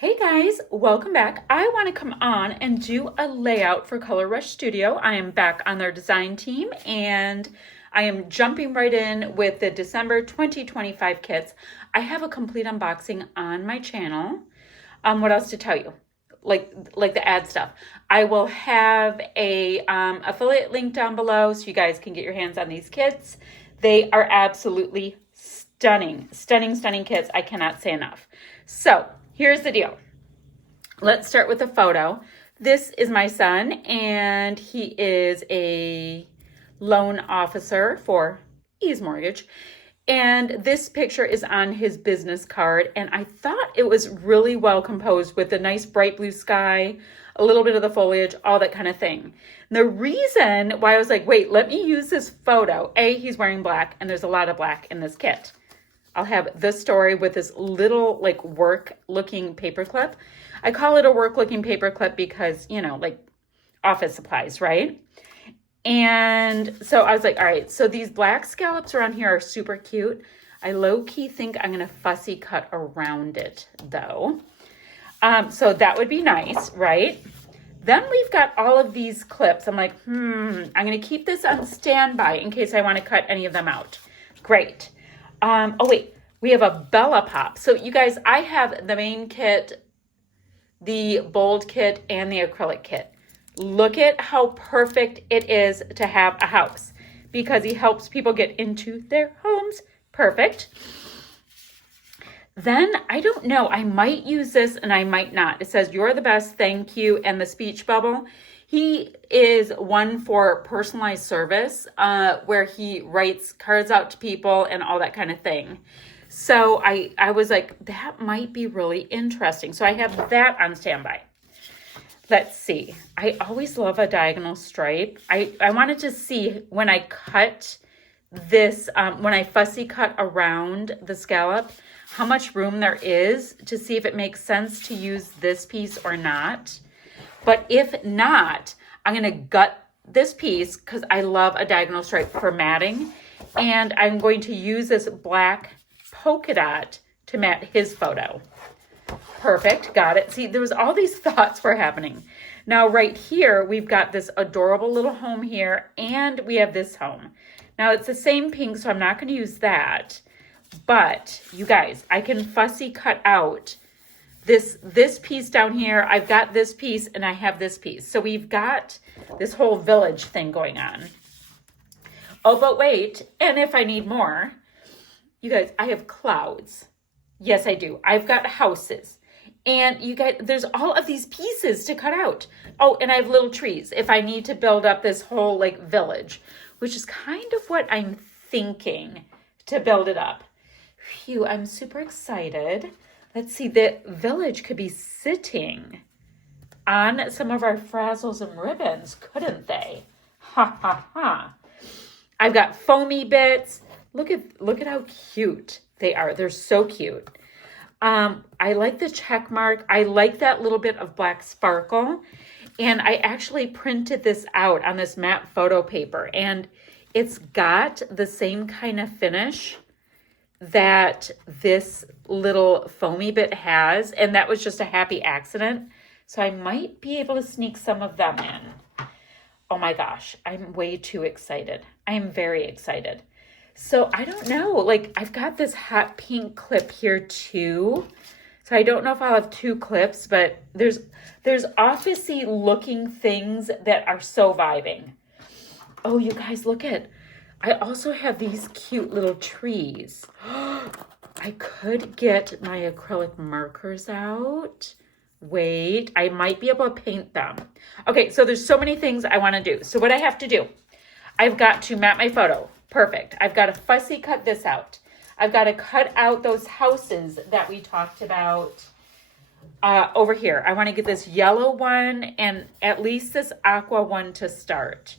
Hey guys, welcome back. I want to come on and do a layout for Color Rush Studio. I am back on their design team and I am jumping right in with the December 2025 kits. I have a complete unboxing on my channel. What else to tell you? Like the ad stuff. I will have a affiliate link down below so you guys can get your hands on these kits. They are absolutely stunning, stunning, stunning kits. I cannot say enough. So here's the deal. Let's start with a photo. This is my son, and he is a loan officer for Ease Mortgage. And this picture is on his business card, and I thought it was really well composed with a nice bright blue sky, a little bit of the foliage, all that kind of thing. And the reason why I was like, wait, let me use this photo. A, he's wearing black, and there's a lot of black in this kit. I'll have the story with this little like work looking paper clip. I call it a work looking paper clip because, you know, like office supplies, right? And so I was like, all right, so these black scallops around here are super cute. I low key think I'm going to fussy cut around it though. So that would be nice, right? Then we've got all of these clips. I'm like, I'm going to keep this on standby in case I want to cut any of them out. Great. Oh wait, we have a Bella Pop. So you guys, I have the main kit, the bold kit, and the acrylic kit. Look at how perfect it is to have a house because he helps people get into their homes. Perfect. Then, I don't know, I might use this and I might not. It says, "You're the best, thank you," and the speech bubble. He is one for personalized service where he writes cards out to people and all that kind of thing. So I was like, that might be really interesting. So I have that on standby. Let's see. I always love a diagonal stripe. I wanted to see when I cut this, when I fussy cut around the scallop, how much room there is to see if it makes sense to use this piece or not. But if not, I'm going to gut this piece because I love a diagonal stripe for matting. And I'm going to use this black polka dot to mat his photo. Perfect. Got it. See, there was all these thoughts were happening. Now, right here, we've got this adorable little home here, and we have this home. Now, it's the same pink, so I'm not going to use that. But, you guys, I can fussy cut out this piece down here. I've got this piece and I have this piece. So we've got this whole village thing going on. Oh, but wait. And if I need more, you guys, I have clouds. Yes, I do. I've got houses. And you guys, there's all of these pieces to cut out. Oh, and I have little trees if I need to build up this whole like village, which is kind of what I'm thinking to build it up. Phew, I'm super excited. Let's see, the village could be sitting on some of our frazzles and ribbons, couldn't they? Ha, ha, ha. I've got foamy bits. Look at how cute they are. They're so cute. I like the check mark. I like that little bit of black sparkle. And I actually printed this out on this matte photo paper. And it's got the same kind of finish that this little foamy bit has, and that was just a happy accident. So I might be able to sneak some of them in. Oh my gosh, I'm way too excited. I am very excited. So I don't know, like I've got this hot pink clip here too. So I don't know if I'll have two clips, but there's officey looking things that are so vibing. Oh, you guys, look at, I also have these cute little trees. I could get my acrylic markers out. Wait, I might be able to paint them. Okay, so there's so many things I want to do. So what I have to do, I've got to map my photo. Perfect. I've got to fussy cut this out. I've got to cut out those houses that we talked about over here. I want to get this yellow one and at least this aqua one to start.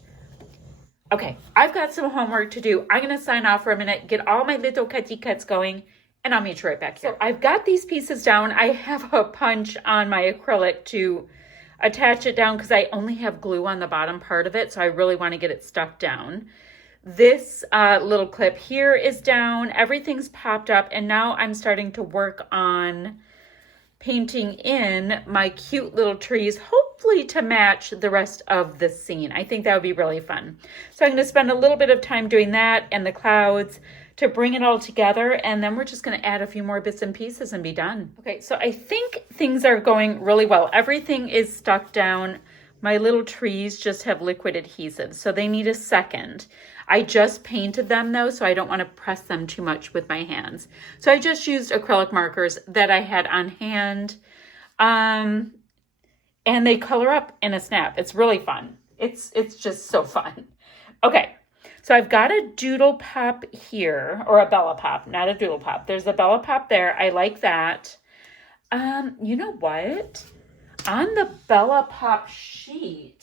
Okay, I've got some homework to do. I'm going to sign off for a minute, get all my little cutty cuts going, and I'll meet you right back here. So I've got these pieces down. I have a punch on my acrylic to attach it down because I only have glue on the bottom part of it, so I really want to get it stuck down. This little clip here is down. Everything's popped up, and now I'm starting to work on painting in my cute little trees, hopefully to match the rest of the scene. I think that would be really fun. So I'm going to spend a little bit of time doing that and the clouds to bring it all together, and then we're just going to add a few more bits and pieces and be done. Okay, so I think things are going really well. Everything is stuck down. My little trees just have liquid adhesive, so they need a second. I just painted them though, so I don't want to press them too much with my hands. So I just used acrylic markers that I had on hand, and they color up in a snap. It's really fun. It's just so fun. Okay. So I've got a Doodle Pop here, or a Bella Pop, not a Doodle Pop. There's a Bella Pop there. I like that. You know what? On the Bella Pop sheet,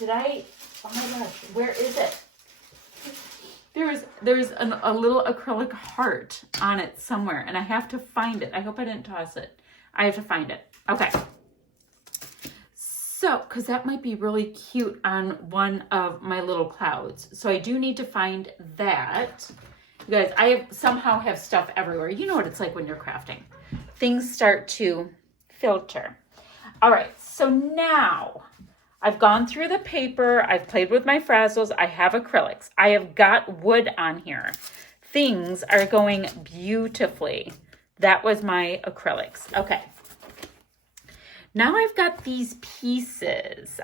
oh my gosh, where is it? There's a little acrylic heart on it somewhere, and I have to find it. I hope I didn't toss it. I have to find it. Okay. So, because that might be really cute on one of my little clouds. So I do need to find that. You guys, I somehow have stuff everywhere. You know what it's like when you're crafting. Things start to filter. All right, so now I've gone through the paper. I've played with my Frazzles. I have acrylics. I have got wood on here. Things are going beautifully. That was my acrylics. Okay. Now I've got these pieces.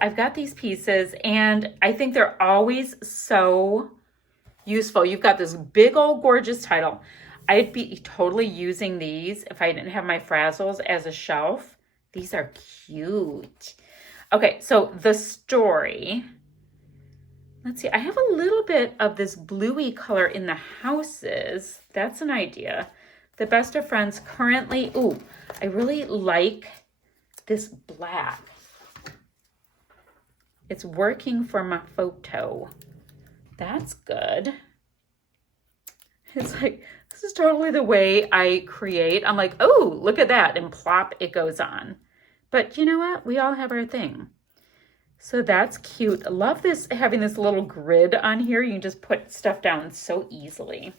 And I think they're always so useful. You've got this big old gorgeous title. I'd be totally using these if I didn't have my Frazzles as a shelf. These are cute. Okay, so the story. Let's see, I have a little bit of this bluey color in the houses. That's an idea. The best of friends currently, ooh, I really like this black. It's working for my photo. That's good. It's like, this is totally the way I create. I'm like, oh, look at that. And plop, it goes on. But you know what? We all have our thing. So that's cute. I love this, having this little grid on here. You can just put stuff down so easily.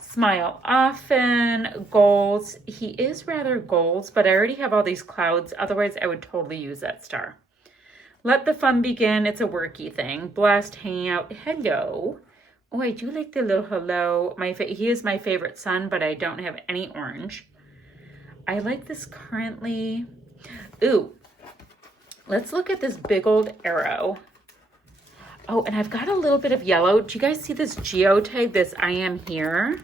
Smile often, goals. He is rather goals, but I already have all these clouds. Otherwise, I would totally use that star. Let the fun begin. It's a worky thing. Blessed, hanging out. Hello. Oh, I do like the little hello. He is my favorite son, but I don't have any orange. I like this currently. Ooh, let's look at this big old arrow. Oh, and I've got a little bit of yellow. Do you guys see this geotag, this I am here?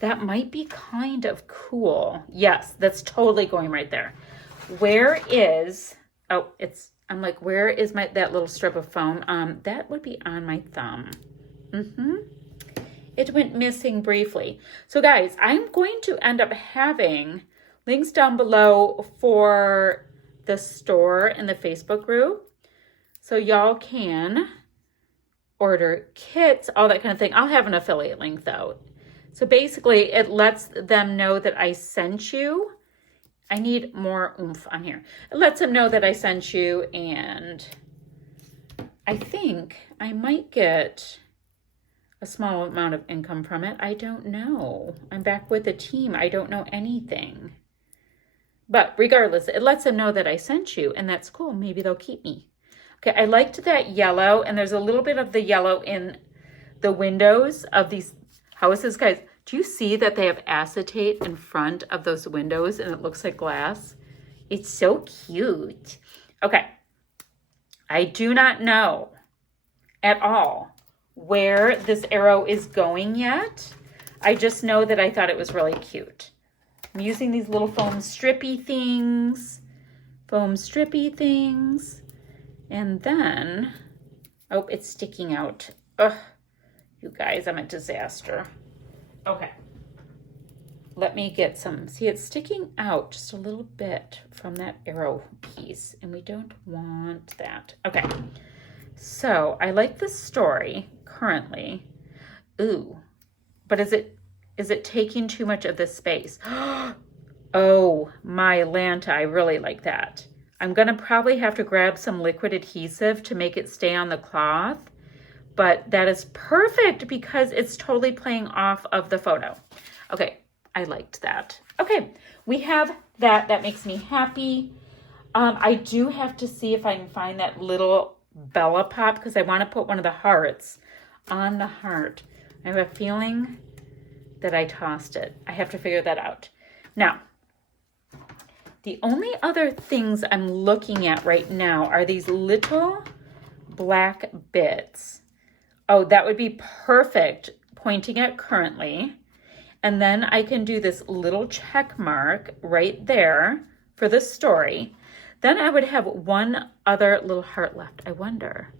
That might be kind of cool. Yes, that's totally going right there. Where is, oh, I'm like, where is that little strip of foam? That would be on my thumb. It went missing briefly. So guys, I'm going to end up having links down below for the store and the Facebook group. So y'all can order kits, all that kind of thing. I'll have an affiliate link though. So basically it lets them know that I sent you. I need more oomph on here. It lets them know that I sent you, and I think I might get a small amount of income from it. I don't know. I'm back with a team. I don't know anything. But regardless, it lets them know that I sent you, and that's cool. Maybe they'll keep me. Okay, I liked that yellow, and there's a little bit of the yellow in the windows of these houses. Guys, do you see that they have acetate in front of those windows and it looks like glass? It's so cute. Okay, I do not know at all where this arrow is going yet. I just know that I thought it was really cute. I'm using these little foam strippy things. And then, oh, it's sticking out. Ugh, you guys, I'm a disaster. Okay, let me get some, see, it's sticking out just a little bit from that arrow piece, and we don't want that. Okay, so I like this story currently. Ooh, but is it taking too much of this space? Oh, my Lanta, I really like that. I'm gonna probably have to grab some liquid adhesive to make it stay on the cloth, but that is perfect because it's totally playing off of the photo. Okay, I liked that. Okay, we have that. That makes me happy. I do have to see if I can find that little Bella Pop because I want to put one of the hearts on the heart. I have a feeling that I tossed it. I have to figure that out. Now, the only other things I'm looking at right now are these little black bits. Oh, that would be perfect pointing at currently. And then I can do this little check mark right there for the story. Then I would have one other little heart left. I wonder,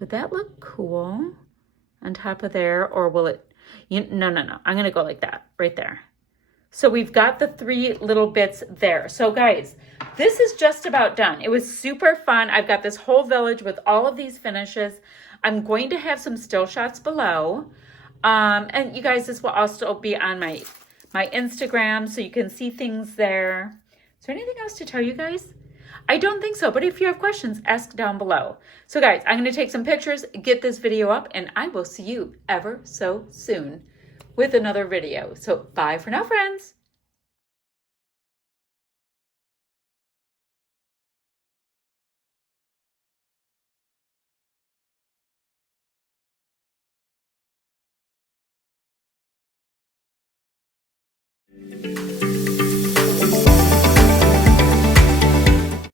would that look cool on top of there, or will it, no. I'm gonna go like that, right there. So we've got the 3 little bits there. So guys, this is just about done. It was super fun. I've got this whole village with all of these finishes. I'm going to have some still shots below. And you guys, this will also be on my Instagram, so you can see things there. Is there anything else to tell you guys? I don't think so, but if you have questions, ask down below. So guys, I'm going to take some pictures, get this video up, and I will see you ever so soon with another video. So bye for now, friends.